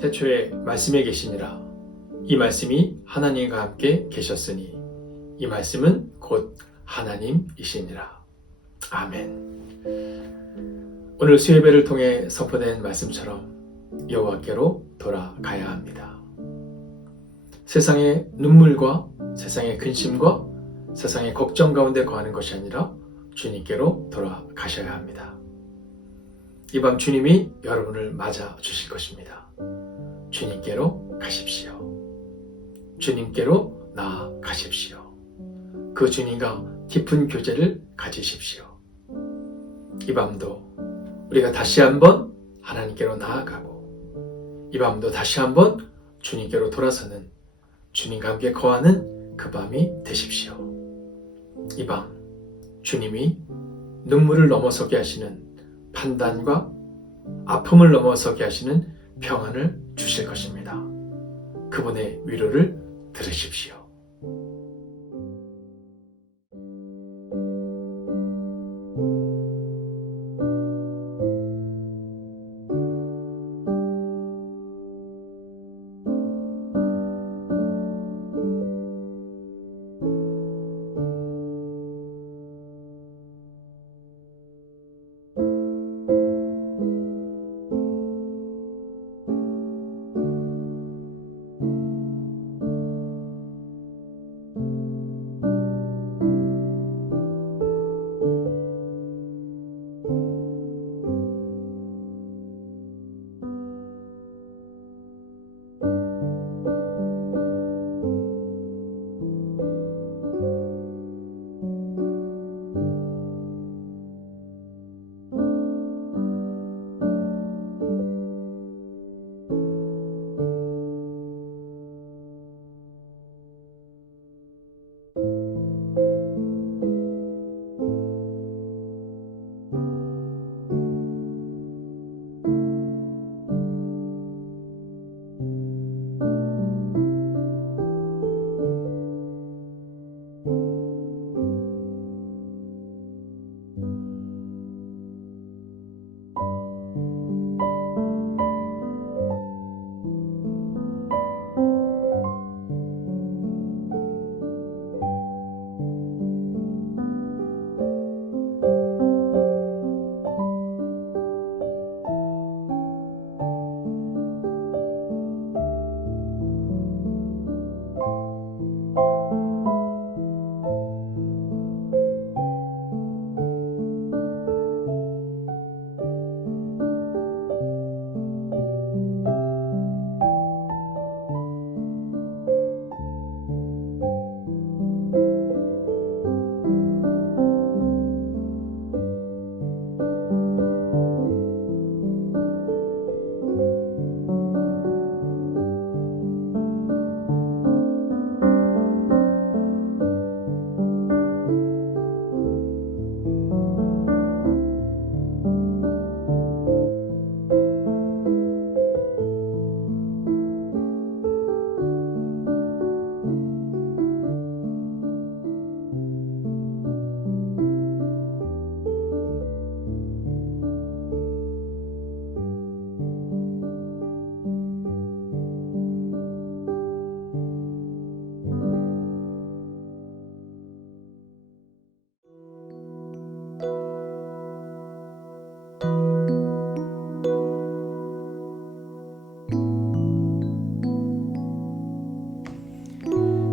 태초에 말씀에 계시니라. 이 말씀이 하나님과 함께 계셨으니 이 말씀은 곧 하나님이시니라. 아멘. 오늘 수예배를 통해 선포된 말씀처럼 여호와께로 돌아가야 합니다. 세상의 눈물과 세상의 근심과 세상의 걱정 가운데 거하는 것이 아니라 주님께로 돌아가셔야 합니다. 이 밤 주님이 여러분을 맞아 주실 것입니다. 주님께로 가십시오. 주님께로 나아가십시오. 그 주님과 깊은 교제를 가지십시오. 이 밤도 우리가 다시 한번 하나님께로 나아가고 이 밤도 다시 한번 주님께로 돌아서는 주님과 함께 거하는 그 밤이 되십시오. 이 밤 주님이 눈물을 넘어서게 하시는 판단과 아픔을 넘어서게 하시는 평안을 주실 것입니다. 그분의 위로를 들으십시오.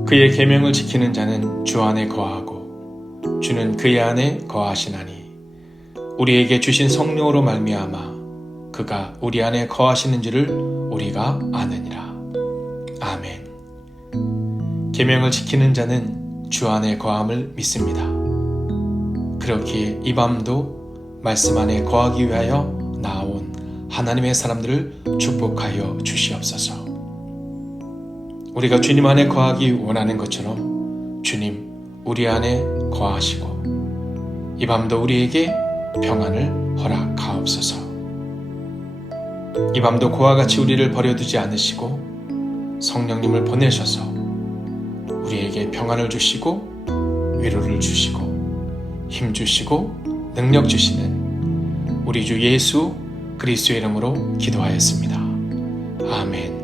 그의 계명을 지키는 자는 주 안에 거하고 주는 그의 안에 거하시나니 우리에게 주신 성령으로 말미암아 그가 우리 안에 거하시는 줄을 우리가 아느니라. 아멘. 계명을 지키는 자는 주 안에 거함을 믿습니다. 그렇기에 이 밤도 말씀 안에 거하기 위하여 나온 하나님의 사람들을 축복하여 주시옵소서. 우리가 주님 안에 거하기 원하는 것처럼 주님 우리 안에 거하시고 이 밤도 우리에게 평안을 허락하옵소서. 이 밤도 그와 같이 우리를 버려두지 않으시고 성령님을 보내셔서 우리에게 평안을 주시고 위로를 주시고 힘 주시고 능력 주시는 우리 주 예수 그리스도의 이름으로 기도하였습니다. 아멘.